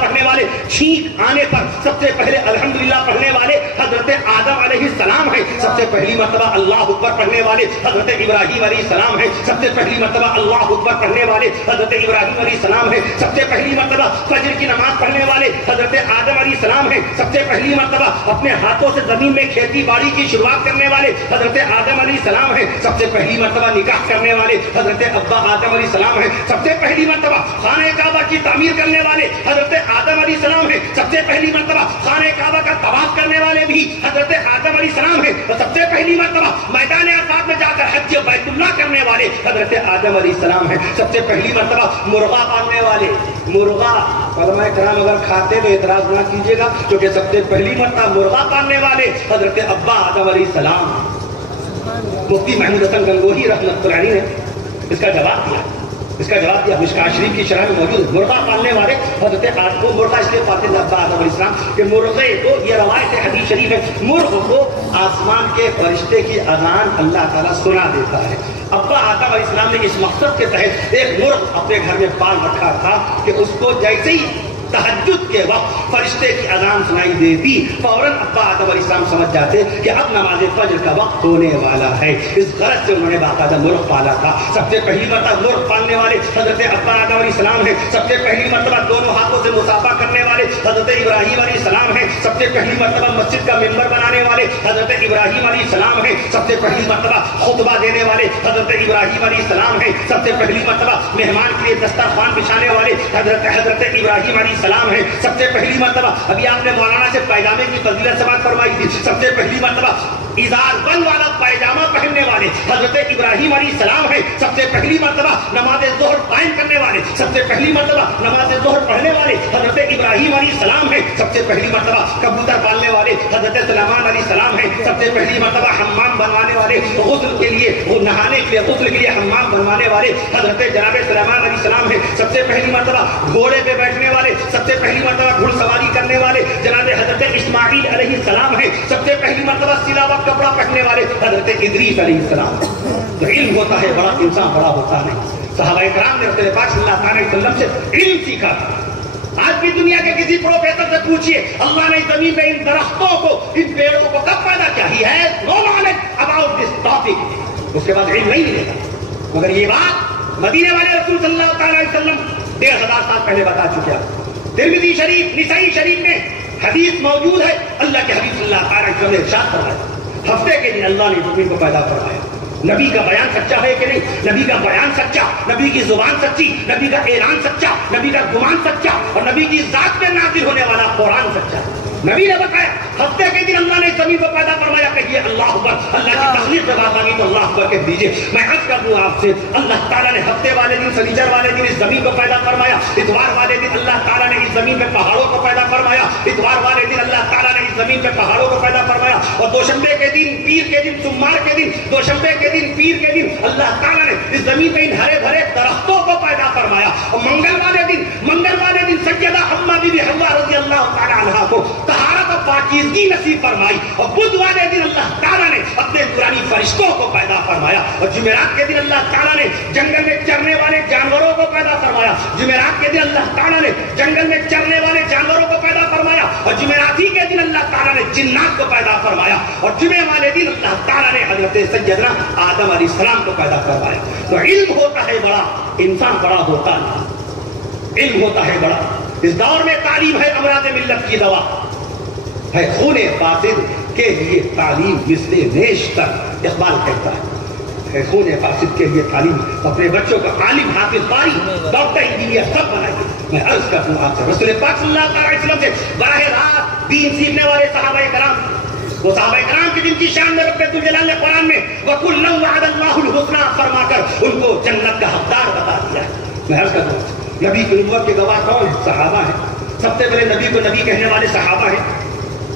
پڑھنے والے چھینک آنے پر سب سے پہلے الحمدللہ پڑھنے والے حضرت آدم علیہ السلام ہیں. سب سے پہلی مرتبہ اللہ اکبر پڑھنے والے حضرت ابراہیم علیہ السلام ہیں. سب سے پہلی مرتبہ اللہ اکبر پڑھنے والے حضرت ابراہیم علیہ السلام ہیں. سب سے پہلی مرتبہ فجر کی نماز پڑھنے والے حضرت آدم علیہ السلام ہیں. سب سے پہلی مرتبہ اپنے ہاتھوں سے زمین میں کھیتی باڑی کی شروعات کرنے والے حضرت آدم علیہ السلام ہیں. سب سے پہلی مرتبہ نکاح کرنے والے حضرت ابا آدم علیہ السلام ہیں. سب سے پہلی مرتبہ خانہ کعبہ کی تعمیر کرنے والے حضرت آدم علیہ السلام ہیں. سب سے پہلی مرتبہ خانہ کعبہ کا طواف کرنے والے بھی حضرت آدم علیہ السلام ہیں. اور سب سے پہلی مرتبہ میدان عرفات میں جا کر حج بیت اللہ کرنے والے حضرت آدم علیہ السلام ہیں. سب سے پہلی مرتبہ مرغا پالنے والے علماء کرام اگر کھاتے تو اعتراض نہ کیجیے گا کیونکہ سب سے پہلی مرتبہ مرغا پالنے والے حضرت ابا آدم علیہ السلام. مفتی محمود حسن گنگوہی رحمۃ اللہ علیہ نے اس کا جواب دیا. مشکاۃ شریف کی شرح میں موجود. مرغا پالنے والے حضرت آدم کو مرغا اس لیے پالتے تھے ابا آدم علیہ السلام کہ مرغے کو, یہ روایت ہے حدیث شریف ہے, مرغ کو آسمان کے فرشتے کی اذان اللہ تعالیٰ سنا دیتا ہے. ابا آدم علیہ السلام نے اس مقصد کے تحت ایک مرغ اپنے گھر میں پال رکھا تھا کہ اس کو جیسے ہی تہجد کے وقت فرشتے کی اذان سنائی دیتی فوراً ابا آدم علیہ السلام سمجھ جاتے کہ اب نماز فجر کا وقت ہونے والا ہے. اس غرض سے انہوں نے باقاعدہ مرغ پالا تھا. سب سے پہلی مرتبہ مرغ پالنے والے حضرت ابا آدم علیہ السلام ہیں. سب سے پہلی مرتبہ دونوں ہاتھوں سے مصافحہ کرنے والے حضرت ابراہیم علیہ السلام ہیں. سب سے پہلی مرتبہ مسجد کا ممبر بنانے والے حضرت ابراہیم علیہ السلام ہیں. سب سے پہلی مرتبہ خطبہ دینے والے حضرت ابراہیم علیہ السلام ہیں. سب سے پہلی مرتبہ مہمان کے لیے دسترخوان بچھانے والے حضرت ابراہیم علیہ السلام ہیں. سب سے پہلی مرتبہ ابھی آپ نے مولانا سے پائجامے کی فضیلت سماعت فرمائی تھی. سب سے پہلی مرتبہ ازار بند والا پائجامہ پہننے والے حضرت ابراہیم علیہ السلام ہیں. سب سے پہلی مرتبہ نماز ظہر قائم کرنے والے, سب سے پہلی مرتبہ نماز ظہر پڑھنے والے حضرت ابراہیم علیہ السلام ہیں. سب سے پہلی مرتبہ کبوتر پالنے والے حضرت سلیمان علیہ السلام ہیں. سب سے پہلی مرتبہ حمام بنوانے والے غسل کے لیے وہ نہانے کے لیے غسل کے لیے حمام بنوانے والے حضرت جناب سلیمان علیہ السلام ہیں. سب سے پہلی مرتبہ گھوڑے پہ بیٹھنے والے, سب سے پہلی مرتبہ گھڑ سواری کرنے والے جناب حضرت اسماعیل علیہ السلام ہیں. سب سے پہلی مرتبہ سلاوہ کپڑا پہننے والے حضرت ادریس علیہ السلام. تو علم ہوتا ہے بڑا, انسان بڑا ہوتا نہیں. صحابہ کرام نے رسول پاک صلی اللہ علیہ وسلم سے علم سیکھا. آج بھی دنیا کے کسی پروفیسر سے پوچھئے اللہ نے زمین میں ان درختوں کو, ان پیڑوں کو کب پیدا کیا, ہی ہے نو نالج اباؤٹ دس ٹاپک, اس کے بعد علم نہیں ملے گا. مگر یہ بات مدینے والے رسول صلی اللہ علیہ وسلم 1500 سال پہلے بتا چکے ہیں. ترمذی شریف, نسائی شریف میں حدیث موجود ہے. اللہ کے حبیب صلی اللہ علیہ وسلم نے ارشاد فرمایا ہفتے کے دن اللہ نے زمین کو پیدا فرمایا. نبی کا بیان سچا ہے کہ نہیں؟ نبی کا بیان سچا, نبی کی زبان سچی, نبی کا اعلان سچا, نبی کا گمان سچا, اور نبی کی ذات میں نازل ہونے والا قرآن سچا. نبی نے بتایا ہفتے کے دن اللہ نے زمین کو پیدا فرمایا. کہیے اللہ اکبر. اللہ کی تخلیق سے بات مانگی تو اللہ اکبر کہہ دیجیے. میں عرض کر دوں آپ سے, اللہ تعالیٰ نے ہفتے والے دن, سنیچر والے دن اس زمین کو پیدا فرمایا. اتوار والے دن اللہ تعالیٰ نے اس زمین پہ پہاڑوں کو پیدا فرمایا. اتوار والے دن اللہ تعالیٰ نے اس زمین پہ پہاڑوں کو پیدا فرمایا. اور دوشنبے کے دن, پیر کے دن, سمار کے دن, دوشنبے کے دن, پیر کے دن اللہ تعالیٰ نے اس زمین پہ ان ہرے بھرے درختوں کو پیدا فرمایا. اور منگل والے دن سیدہ حمہ بی بی حوا رضی اللہ تعالیٰ عنہا کو طہارت اور پاکیزگی نصیب فرمائی. اور بدھ والے دن اللہ تعالیٰ نے اپنے نورانی فرشتوں کو پیدا فرمایا. اور جمعرات کے دن اللہ تعالیٰ نے جنگل میں چرنے والے جانوروں کو پیدا فرمایا. جمعرات کے دن اللہ تعالیٰ نے جنگل میں چرنے والے جانوروں کو پیدا فرمایا. اور جمعرات ہی کے دن اللہ تعالیٰ نے جنات کو پیدا فرمایا. اور جمعے والے دن اللہ تعالیٰ نے حضرت سیدنا آدم علیہ السلام کو پیدا فرمایا. تو علم ہوتا ہے بڑا, انسان بڑا ہوتا نہیں. علم ہوتا ہے بڑا. اس دور میں تعلیم ہے امراض ملت کی دوا, ہے خون فاسد کے لیے تعلیم مثل نیشتر. اقبال کہتا ہے خون فاسد کے لیے تعلیم. اپنے بچوں کو عالم, حافظ, قاری, ڈاکٹر, انجینئر سب بنائیے. میں عرض کرتا ہوں آپ سے, رسول پاک صلی اللہ علیہ وسلم سے براہ راست دین سیکھنے والے صحابہ کرام, وہ صحابہ کرام کی جن کی شان میں رب الجلال نے قرآن میں وَكُلًّا وَعَدَ اللَّهُ الْحُسْنَىٰ فرما کر ان کو جنت کا حقدار بتا دیا ہے. میں عرض کرتا ہوں نبی کی نبوت کے گواہ کون ہیں؟ صحابہ ہیں. سب سے پہلے نبی کو نبی کہنے والے صحابہ ہیں.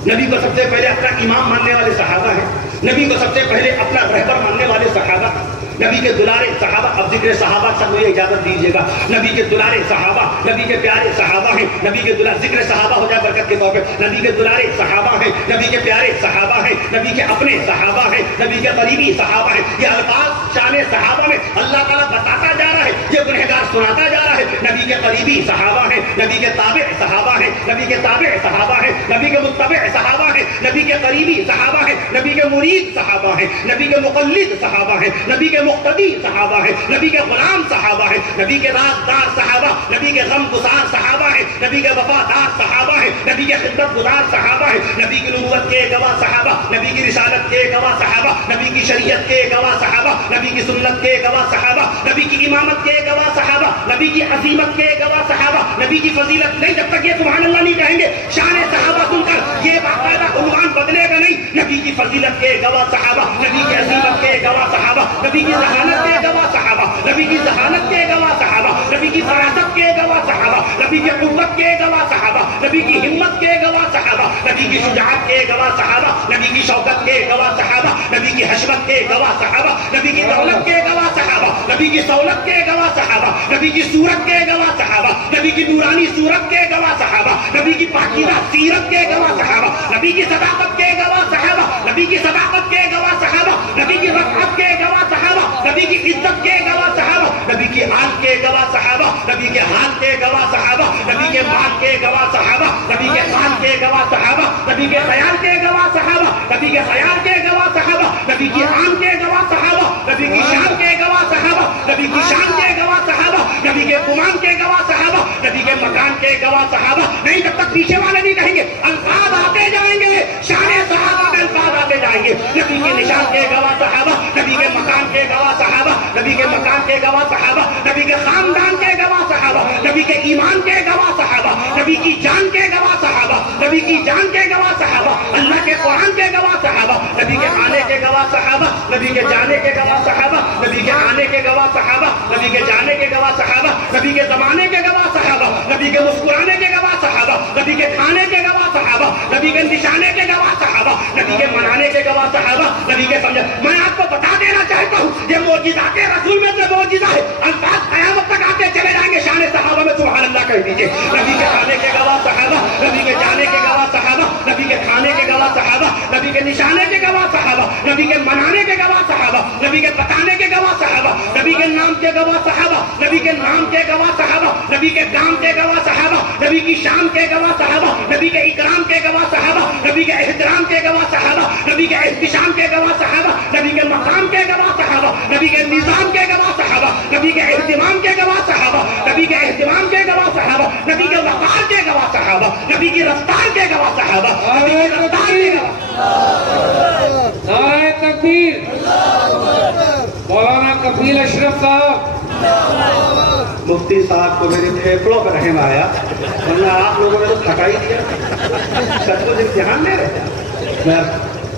نبی کو سب سے پہلے اپنا امام ماننے والے صحابہ ہیں. نبی کو سب سے پہلے اپنا رہبر ماننے والے صحابہ. نبی کے دلارے صحابہ. اب ذکر صحابہ سب مجھے اجازت دیجیے گا. نبی کے دلارے صحابہ, نبی کے پیارے صحابہ ہیں. نبی کے ذکر صحابہ ہو جائے برکت کے طور پہ. نبی کے دلارے صحابہ ہیں, نبی کے پیارے صحابہ ہیں, نبی کے اپنے صحابہ ہیں, نبی کے قریبی صحابہ ہیں. یہ الفاظ شان صحابہ میں اللہ تعالیٰ بتاتا جا رہا ہے, یہ گنہگار سناتا جا رہا ہے. نبی کے قریبی صحابہ ہیں, نبی کے تابع صحابہ ہیں, نبی کے تابع صحابہ ہیں, نبی کے متبع صحابہ ہیں, نبی کے قریبی صحابہ ہیں, نبی کے مرید صحابہ ہیں, نبی کے مقلد صحابہ ہیں, نبی کے مقتدی صحابہ ہیں, نبی کے غلام صحابہ ہیں, نبی کے رازدار صحابہ, نبی کے غم گسار صحابہ ہیں, نبی کے وفادار صحابہ ہیں, نبی کے خدمت گزار صحابہ ہیں, نبی کی نبوت کے گواہ صحابہ, نبی کی رسالت کے گواہ صحابہ, نبی کی شریعت کے گواہ صحابہ, نبی کی سنت کے گواہ صحابہ, نبی کی امامت کے گواہ صحابہ, نبی کی عظیمت کے گواہ صحابہ, نبی کی فضیلت. نہیں, جب تک یہ سبحان اللہ نہیں کہیں گے شان صحابہ سن کر یہ باقاعدہ عنوان بدلے گا نہیں. نبی کی فضیلت کے گواہ صحابہ, نبی کی عظیمت کے گواہ صحابہ, نبی کی ذہانت کے گواہ صحابہ, نبی کی ذہانت کے گواہ صحابہ, نبی کی فراست کے گواہ صحابہ, نبی کی قوت کے گواہ صحابہ, نبی کی ہمت کے گواہ صحابہ, نبی کی شجاعت کے گواہ صحابہ, نبی کی شوکت کے گواہ صحابہ, نبی کی حشمت کے گواہ صحابہ, نبی کی دولت کے گواہ صحابہ, نبی کی سہولت کے گواہ صحابہ, نبی کی صورت کے گواہ صحابہ, نبی کی نورانی صورت کے گواہ صحابہ, نبی کی پاکیزہ سیرت کے گواہ صحابہ, نبی کی صداقت کے گواہ صحابہ, نبی کی صداقت کے گواہ صحابہ, نبی کی رفعت کے گواہ صحابہ, نبی کی عزت کے گواہ صحابہ, نبی کی آل کے گواہ صحابہ, نبی کے حال کے گواہ صحابہ, نبی کے مال کے گواہ صحابہ, نبی کے خال کے گواہ صحابہ, نبی کے خیال کے گواہ صحابہ, نبی کے خیال کے گواہ صحابہ, نبی کی آن کے گواہ صحابہ, نبی کی شان کے گواہ صحابہ, نبی کی شان کے گواہ صحابہ, نبی کے گمان کے گواہ صحابہ, نبی کے مکان کے گواہ صحابہ. نہیں, جب تک پیچھے والے نہیں کہیں گے الفاظ آتے جائیں گے, شان صحابہ میں الفاظ آتے جائیں گے. نبی کے نشان کے گواہ صحابہ, نبی کے مکان کے گواہ صحابہ, نبی کے مکان کے گواہ صحابہ, نبی کے خاندان کے گواہ صحابہ, نبی کے ایمان کے گواہ صحابہ, نبی کی جان کے گواہ صحابہ, نبی کی جان کے گواہ صحابہ, اللہ کے قرآن کے گواہ صحابہ, نبی کے آنے کے گواہ صحابہ, نبی کے جانے کے گواہ صحابہ, نبی کے آنے کے گواہ صحابہ, نبی کے جانے کے گواہ صحابہ, نبی کے زمانے کے گواہ صحابہ, نبی کے مسکرانے کے گواہ صحابہ, نبی کے کھانے کے گواہ صحابہ, نبی کے نشانے کے گواہ صحابہ, نبی کے منانے کے گواہ صحابہ, نبی کے سمجھے. میں آپ کو بتا دینا چاہتا ہوں یہ معجزات رسول میں سے معجزہ ہے. الفاظ قیامت تک آتے چلے جائیں گے. شان صحابہ میں سبحان اللہ کہہ دیجیے. نبی کے کھانے کے گواہ صحابہ, نبی کے جانے کے گواہ صحابہ, نبی کے کھانے کے گواہ صحابہ, نبی کے نشانے کے گواہ صحابہ, نبی کے منانے کے گواہ صحابہ, نبی کے بتانے کے گواہ صحابہ, نبی کے نام کے گواہ صحابہ, نبی کے نام کے گواہ صحابہ, نبی کے کام کے گواہ صحابہ, نبی کی شان کے گواہ صحابہ, نبی کے اکرام کے گواہ صحابہ, نبی کے احترام کے گواہ صحابہ, نبی کے احتشام کے گواہ صحابہ, نبی کے مقام کے گواہ صحابہ, نبی کے نظام کے گواہ صحابہ, نبی کے اہتمام کے گواہ صحابہ, نبی کے اہتمام کے گواہ صحابہ, نبی کے وقار کے گواہ صحابہ, نبی کی رفتار کے گواہ صحابہ, نبی کی رفتار کے گواہ. نعرہ تکبیر. مولانا کفیل اشرف صاحب. مفتی صاحب کو میرے پھیپڑوں کا رحم آیا, ورنہ آپ لوگوں نے تو تھکا ہی دیا. سچ کو امتحان نہیں رہتا.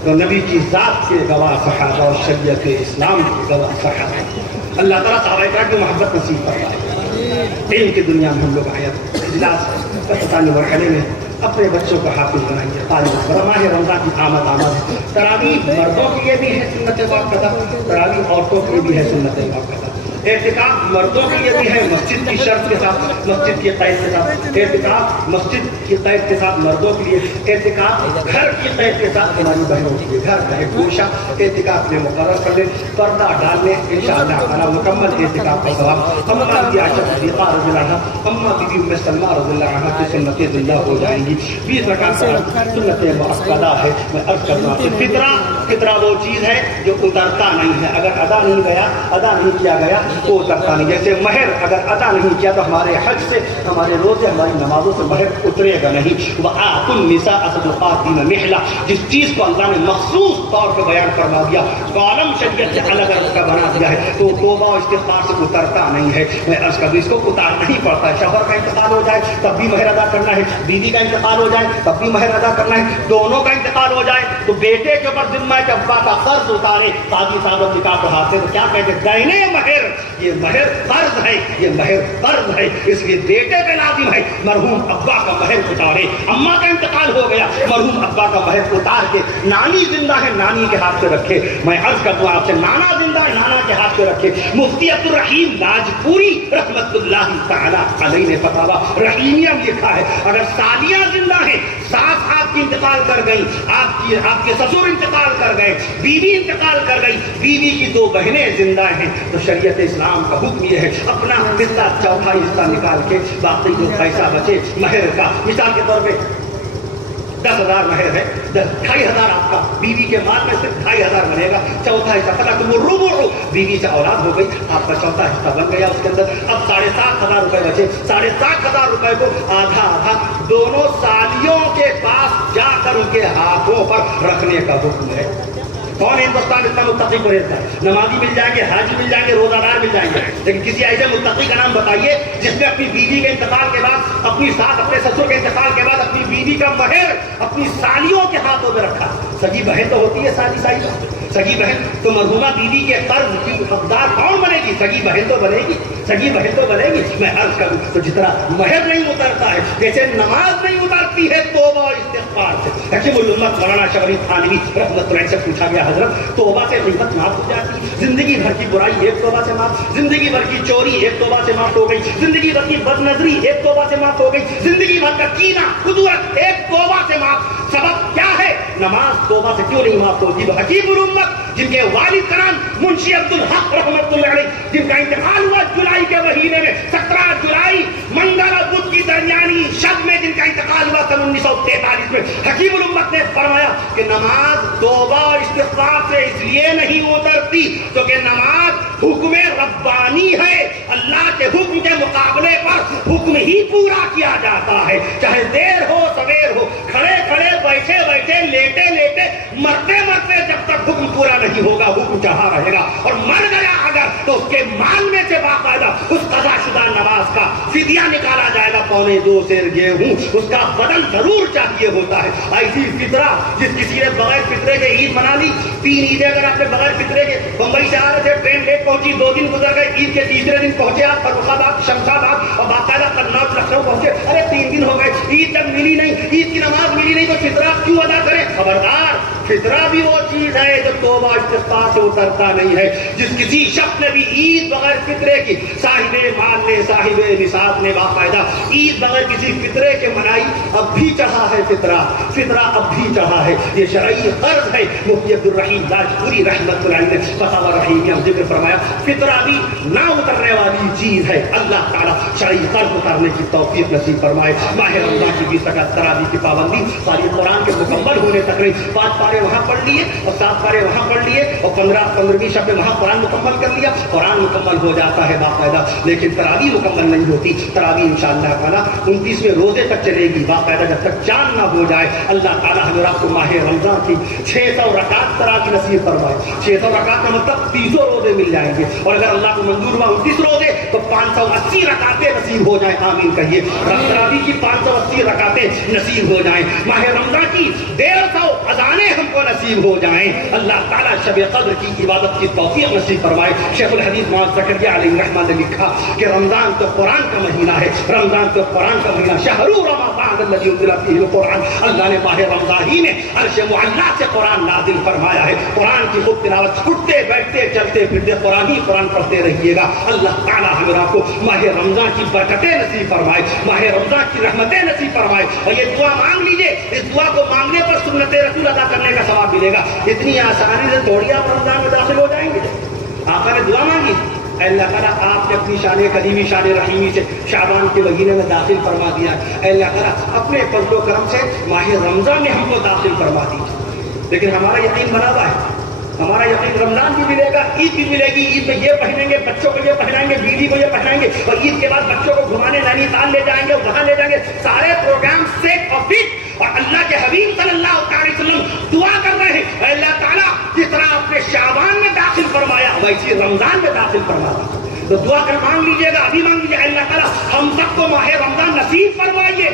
تو نبی کی ذات کے گواہ صحابہ اور شریعت اسلام کے گواہ صحابہ. اللہ تعالیٰ صحابہ کرام کی محبت نصیب فرمائے. علم کی دنیا میں ہم لوگ آئے اجلاس پاکستانی مرحلے میں اپنے بچوں کو حافظ بنائیے. طالب ماہ رمضان کی آمد. تراویح مردوں کے لیے بھی ہے سنت موقعہ, تراویح عورتوں کے لیے بھی ہے سنت موقعہ. اعتکاف مردوں کے لیے بھی ہے مسجد کی شرط کے ساتھ, مسجد کی قید کے ساتھ. اعتکاف مسجد کی قید کے ساتھ مردوں کے لیے, اعتکاف گھر کی قید کے ساتھ ہماری بہنوں کے لیے. گھر کا ایک گوشہ اعتکاف میں مقرر کر لیں, پردہ ڈالنے انشاءاللہ تعالیٰ مکمل اعتکاف کا ثواب. اماں بی عائشہ صدیقہ رضی اللہ عنہا, اماں بی ام سلمہ رضی اللہ عنہا کی سنتیں زندہ ہو جائیں گی. 20 رکعت سنت مؤکدہ ہے. میں عرض کرتا ہوں فطرہ وہ چیز ہے جو اترتا نہیں ہے. اگر ادا نہیں کیا گیا وہ اترتا نہیں. جیسے مہر اگر ادا نہیں کیا تو ہمارے حج سے, ہمارے روزے, ہماری نمازوں سے مہر اترے گا نہیں. وآتوا النساء صدقاتهن نحلہ, جس چیز کو اللہ نے مخصوص طور پہ بیان فرما دیا, کالم شریعت سے الگ الگ کا بنا دیا ہے, تو توبہ و استغفار سے اترتا نہیں ہے. میں عرض کر دوں اس کو اتارنا ہی پڑتا ہے. شوہر کا انتقال ہو جائے تب بھی مہر ادا کرنا ہے, بیوی کا انتقال ہو جائے تب بھی مہر ادا کرنا ہے, دونوں کا انتقال ہو جائے تو بیٹے کے اوپر ذمہ ہے کہ ابا کا قرض اتارے. قاضی صاحب نکاح پڑھاتے تو کیا کہتے ہیں, دائنے مہر, یہ مہر قرض ہے, یہ مہر قرض ہے, اس لیے بیٹے پہ لازم ہے مرحوم ابا کا مہر اتارے. اماں کا انتقال ہو گیا, مرحوم ابا کا مہر اتار کے, نانی زندہ ہے نانی کے ہاتھ سے رکھے. میں عرض کرتا ہوں آپ سے, نانا زندہ ہے نانا کے ہاتھ سے رکھے. مفتی عبدالرحیم لاجپوری رحمت اللہ تعالیٰ علیہ نے فتاویٰ رحیمیہ لکھا ہے, اگر سالیاں زندہ ہیں, ساس آپ کی انتقال کر گئی, آپ کے سسر انتقال کر گئے, بیوی انتقال کر گئی, بیوی کی 2 بہنیں زندہ ہیں, تو شریعت اسلام کا حکم یہ ہے اپنا حصہ, چوتھائی حصہ نکال کے باقی جو پیسہ بچے مہر کا, مثال کے طور پہ 10,000 مہر ہے, 2,500 آپ کا, بیوی کے مال میں صرف 2,500 بنے گا. چوتھا حصہ پتا کہ وہ ربع, بیوی سے اولاد ہو گئی, آپ کا چوتھا حصہ بن گیا اس کے اندر. اب 7,500 روپے بچے, 7,500 روپے کو آدھا دونوں سالیوں کے پاس جا کر ان کے ہاتھوں پر رکھنے کا حکم ہے. کون ہندوستان اتنا متقی پرہیزگار ہے؟ نمازی مل جائیں گے, حاجی مل جائیں گے, روزہ دار مل جائیں گے, لیکن کسی ایسے متقی کا نام بتائیے جس نے اپنی بیوی کے انتقال کے بعد, اپنی ساس اپنے سسر کے انتقال کے بعد اپنی بیوی کا مہر اپنی سالیوں کے ہاتھوں میں رکھا. سگی بہن تو ہوتی ہے سالی, سگی بہن تو مرحومہ بیوی کے قرض کی حقدار کون بنے گی؟ سگی بہن تو بنے گی, سگی بہن تو بنے گی. میں عرض کروں تو جتنا مہر نہیں اترتا ہے, جیسے نماز نہیں اترتی ہے توبہ اور استغفار سے. حکیم الامت مولانا شریف تھانوی رحمۃ اللہ سے پوچھا گیا, حضرت توبہ سے غیبت معاف ہو جاتی, زندگی بھر کی برائی ایک توبہ سے معاف, زندگی بھر کی چوری ایک توبہ سے معاف ہو گئی, زندگی بھر کی بد نظری ایک توبہ سے معاف ہو گئی, زندگی بھر کا کینہ خدوت ایک توبہ سے معاف. سبب کیا ہے؟ نماز توبہ سے کیوں نہیں معاف ہوتی؟ تو حکیم الامت جن کے والد کا نام منشی عبدالحق رحمۃ اللہ علیہ, جن کا انتقال ہوا جولائی کے مہینے میں, 17 جولائی منگل اور بدھ کی درمیانی شب میں جن کا انتقال ہوا سن 1943 میں, حکیم الامت نے فرمایا کہ نماز توبہ اور استغفار سے اس لیے نہیں اترتی کیونکہ نماز حکم ربانی ہے. اللہ کے حکم کے مقابلے پر حکم ہی پورا کیا جاتا ہے, چاہے دیر ہو سویر ہو, کھڑے کھڑے, بیٹھے بیٹھے, لیٹے لیٹے, مرتے مرتے, جب تک حکم پورا نہیں ہوگا حکم چڑھا رہے گا. اور مر گیا اگر تو اس کے مال میں سے باقاعدہ اس قضا شدہ نماز کا فدیہ نکالا جائے گا, 2.25 سیر گیہوں, اس کا بدل ضرور چاہیے ہوتا ہے. ایسی فطرہ جس کسی نے بغیر فطرے کے عید منا لی, 3 عیدیں اگر آپ نے بغیر فطرے کے, بمبئی سے آ رہے تھے, ٹرین لیٹ پہنچی, 2 دن گزر گئے, عید کے تیسرے دن پہنچے آپ فروخ آباد, شمس آباد اور باقاعدہ قناج لکھنؤ پہنچے, ارے 3 دن ہو گئے, عید تک ملی نہیں, عید کی نماز ملی نہیں, تو فطرہ کیوں ادا کریں؟ خبردار, فطرہ بھی وہ چیز ہے جو توبہ استغفار سے اترتا نہیں ہے. جس کسی شخص نے بھی عید بغیر فطرے کی، صاحب مال نے، صاحب نصاب نے باقاعدہ عید بغیر کسی فطرے کے منائی، اب بھی چڑھا ہے فطرہ اب بھی چڑھا ہے. یہ شرعی قرض ہے. مفتی عبد الرحیم لاجپوری رحمۃ اللہ علیہ نے فتاوی رحیمیہ میں ذکر فرمایا فطرہ بھی نہ اترنے والی چیز ہے. اللہ تعالیٰ شرعی قرض اتارنے کی توفیق نصیب فرمائے. ماہ رمضان کی 20 رکعت تراویح کی پابندی ساری قرآن کے مکمل ہونے تک رہی. 5 پارے وہاں پڑھ لیے اور 7 پارے وہاں پڑھ لیے اور 15ویں شب میں وہاں قرآن مکمل کر لیا. قرآن مکمل ہو جاتا ہے باقاعدہ، لیکن تراویح مکمل نہیں ہوتی. تراویح انشاءاللہ تعالیٰ 29ویں روزے تک چلے گی باقاعدہ جب تک چاند نہ ہو جائے. اللہ تعالیٰ ہمیں آپ کو ماہ رمضان کی 600 رکعت تراویح نصیب فرمائے. 600 رکعت کا مطلب 300 روزے مل جائیں گے، اور اگر اللہ کو منظور ہوا 29 روزے تو 580 رکعتیں نصیب ہو جائیں. آمین کہیے. تراویح کی 580 رکعتیں نصیب ہو جائیں. ماہ رمضان کی 150 اذانیں ہم کو نصیب ہو جائیں. اللہ تعالیٰ شب قدر کی عبادت کی توفیق نصیب فرمائے. شیخ الحدیث مولانا زکریا علیہ الرحمہ نے لکھا کہ رمضان تو قرآن کا مہینہ ہے. رمضان تو قرآن کا مہینہ. شہر رمضان الذی انزل فیہ القرآن. اللہ نے ماہ رمضان ہی میں عرش معلیٰ سے قرآن نازل فرمایا ہے. قرآن کی خود تلاوت، اٹھتے بیٹھتے چلتے پھرتے قرآن پڑھتے رہیے گا. اللہ تعالیٰ ہمیں آپ کو ماہ رمضان کی برکتیں نصیب فرمائے، ماہ رمضان کی رحمتیں نصیب فرمائے. اور یہ دعا مانگ لیجیے. اس دعا کو مانگنے پر سنت رسول ادا کرنے کا ثواب ملے گا. اتنی آسانی سے تھوڑی آپ رمضان میں داخل ہو جائیں گے. آقا نے دعا مانگی، اے اللہ تعالیٰ آپ نے اپنی شان قدیمی شان رحیمی سے شعبان کے مہینے میں داخل فرما دیا. اے اللہ تعالیٰ اپنے فضل و کرم سے ماہ رمضان میں ہم کو داخل فرما دیجیے. لیکن ہمارا یقین بنا ہوا ہے، ہمارا یقین رمضان بھی ملے گا، عید بھی ملے گی. عید میں یہ پہنیں گے، بچوں کو یہ پہنائیں گے، بیوی کو یہ پہنائیں گے، اور عید کے بعد بچوں کو گھمانے نینی تال لے جائیں گے، وہاں لے جائیں گے. سارے پروگرام سیٹ اور فٹ. اور اللہ کے حبیب صلی اللہ علیہ وسلم دعا کر رہے ہیں اے اللہ تعالیٰ جس طرح آپ نے شعبان میں داخل فرمایا ویسی رمضان میں داخل فرمایا. تو دعا کر مانگ لیجیے گا، ابھی مانگ لیجیے. اللہ تعالیٰ ہم سب کو ماہ رمضان نصیب فرمائیے.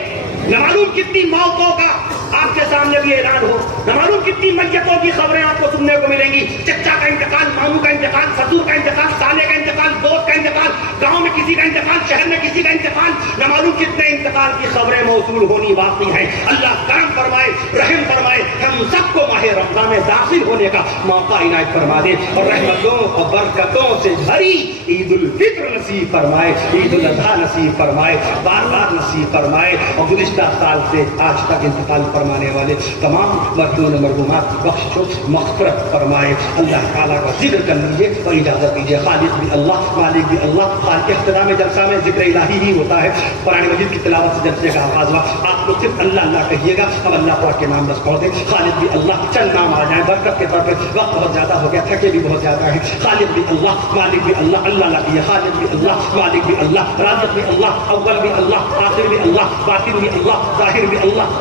نہ معلوم کتنی موتوں کا آپ کے سامنے بھی اعلان ہو، نہ معلوم کتنی میتوں کی خبریں آپ کو سننے کو ملیں گی. چچا کا انتقال، ماموں کا انتقال، سسر کا انتقال، سالے کا انتقال، دوست کا انتقال، گاؤں میں کسی کا انتقال، شہر میں کسی کا انتقال، نہ معلوم کتنے انتقال کی خبریں موصول ہونی باقی ہیں. اللہ کرم فرمائے، رحم فرمائے، ہم سب کو ماہ رمضان میں داخل ہونے کا موقع عنایت فرما دے، اور رحمتوں اور برکتوں سے بھری عید الفطر نصیب فرمائے، عید الاضحیٰ نصیب فرمائے، بار بار نصیب فرمائے. اور گزشتہ سال سے آج تک انتقال فرمانے والے تمام مردون مرحومات کی بخش مغفرت فرمائے. اللہ تعالیٰ کا ذکر کر لیجیے اور اجازت دیجیے. خالق بھی اللہ، مالک بھی اللہ. خالق اختتام جلسہ میں ذکر الہی ہی ہوتا ہے. قرآن مجید کی تلاوت سے جلسے کا آغاز ہوا. آپ لوگ صرف اللہ اللہ کہیے گا. ہم اللہ پاک کے نام بس پڑھ دیں. خالق بھی اللہ، چند نام آ جائیں برکت کے طور پر. وقت بہت زیادہ ہو گیا، تھکے بھی بہت زیادہ ہیں. خالق بھی اللہ، مالک بھی اللہ. اللہ اللہ کہیے. خالق بھی اللہ، مالک بھی اللہ، رازق بھی اللہ، اول بھی اللہ، آخر بھی اللہ، باطن بھی اللہ، ظاہر بھی اللہ.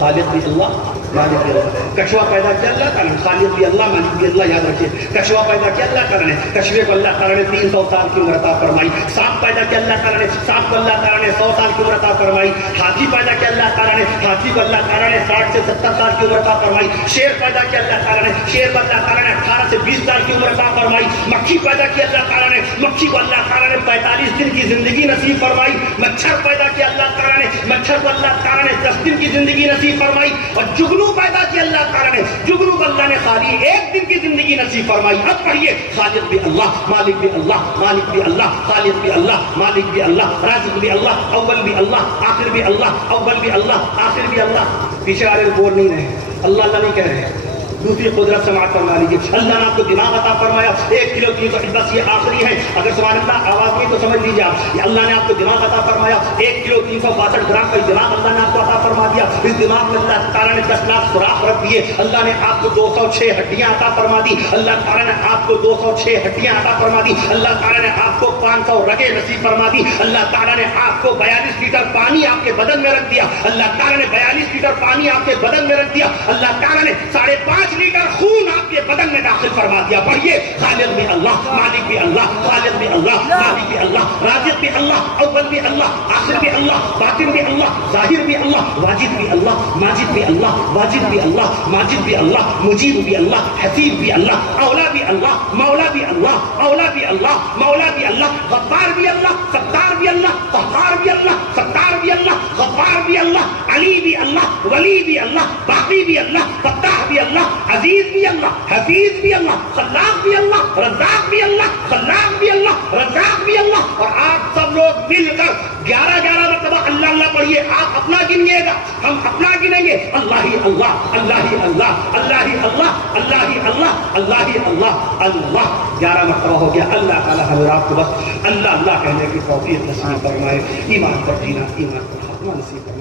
خالق بھی اللہ، مالک بھی اللہ. کشوا پیدا کیا اللہ تعالیٰ نے. خالق بھی اللہ، مالک بھی اللہ. یاد رکھیے کشوا پیدا کیا اللہ تعالیٰ نے. کشوے کو اللہ تعالیٰ نے 300 سال کی عمر عطا فرمائی. سانپ پیدا کیا اللہ تعالیٰ نے. سانپ کو اللہ تعالیٰ نے 100 سال کی عمر عطا فرمائی. ہاتھی پیدا کیا اللہ تعالیٰ نے. ہاتھی کو اللہ تعالیٰ نے 60 سے 70 سال کی عمر عطا فرمائی. شیر پیدا کیا اللہ تعالیٰ نے. شیر کو اللہ تعالیٰ نے 18 سے 20 سال کی عمر عطا فرمائی. مکھی پیدا کیا اللہ تعالیٰ نے. مکھی کو اللہ تعالیٰ نے 45 دن کی زندگی نصیب فرمائی. مچھر پیدا کیا اللہ تعالیٰ نے. مچھر کو اللہ تعالیٰ نے 10 دن کی زندگی نصیب فرمائی. اور جگنو پیدا کیا اللہ تعالیٰ نے. جگنو کو اللہ نے خالی 1 دن کی زندگی نصیب فرمائی. اب پڑھیے خالق بھی اللہ، مالک بھی اللہ، مالک بھی اللہ، خالق بھی اللہ، مالک بھی اللہ، رازق بھی اللہ، اول بھی اللہ، آخر بھی اللہ، اول بھی اللہ، آخر بھی اللہ. پیچھے والے بول نہیں رہے، اللہ اللہ نہیں کہہ رہے ہیں. دوسری قدرت سماعت فرما لیجیے. اللہ نے آپ کو دماغ عطا فرمایا. 1 کلو 300 بس یہ آخری ہے. اگر سبحان اللہ آواز نہیں تو سمجھ لیجیے آپ. اللہ نے آپ کو دماغ عطا فرمایا. 1 کلو 362 گرام کا دماغ اللہ نے آپ کو عطا فرما دیا. اس دماغ میں اللہ تعالیٰ نے 10 لاکھ سوراخ رکھ دیے. اللہ نے آپ کو 206 ہڈیاں عطا فرما دی. اللہ تعالیٰ نے آپ کو 206 ہڈیاں عطا فرما دی. اللہ تعالیٰ نے آپ کو 500 رگیں نصیب فرما دی. اللہ تعالیٰ نے آپ کو 42 لیٹر پانی آپ کے بدن میں رکھ دیا. اللہ تعالیٰ نے 42 لیٹر پانی آپ کے بدن میں رکھ دیا. اللہ تعالیٰ نے 5.5 لیٹر خون آپ کے بدن میں داخل فرما دیا. پڑھیے خالق بھی اللہ، مالک بھی اللہ، خالق بھی اللہ، مالک بھی اللہ، رازق بھی اللہ، اول بھی اللہ، آخر بھی اللہ، باطن بھی اللہ، ظاہر بھی اللہ، واجد بھی اللہ، ماجد بھی اللہ، واجد بھی اللہ، ماجد بھی اللہ، مجیب بھی اللہ، حفیظ بھی اللہ، اولا بھی اللہ، مولا بھی اللہ، اولا بھی اللہ، مولا بھی اللہ، غفار بھی اللہ، ستار بھی اللہ، قہار بھی اللہ، ستار بھی اللہ، غفار بھی اللہ، علی بھی اللہ، ولی بھی اللہ، باقی بھی اللہ، فتاح بھی اللہ، عزیز بھی اللہ، حفیظ بھی اللہ، خلاق بھی اللہ، رزاق بھی اللہ، خلاق بھی اللہ، رزاق بھی اللہ۔ اور آپ سب لوگ مل کر 11 مرتبہ اللہ اللہ پڑھیے۔ آپ اپنا گنیے گا، ہم اپنا گنیں گے۔ اللہ ہی اللہ، اللہ ہی اللہ، اللہ ہی اللہ، اللہ ہی اللہ، اللہ ہی اللہ، اللہ 11 مرتبہ ہو گیا۔ اللہ تعالیٰ ہمیں آپ کو بس اللہ اللہ کہنے کی توفیق نصیب فرمائے، ایمان پر جینا، ایمان پر خاتمہ نصیب فرمائے۔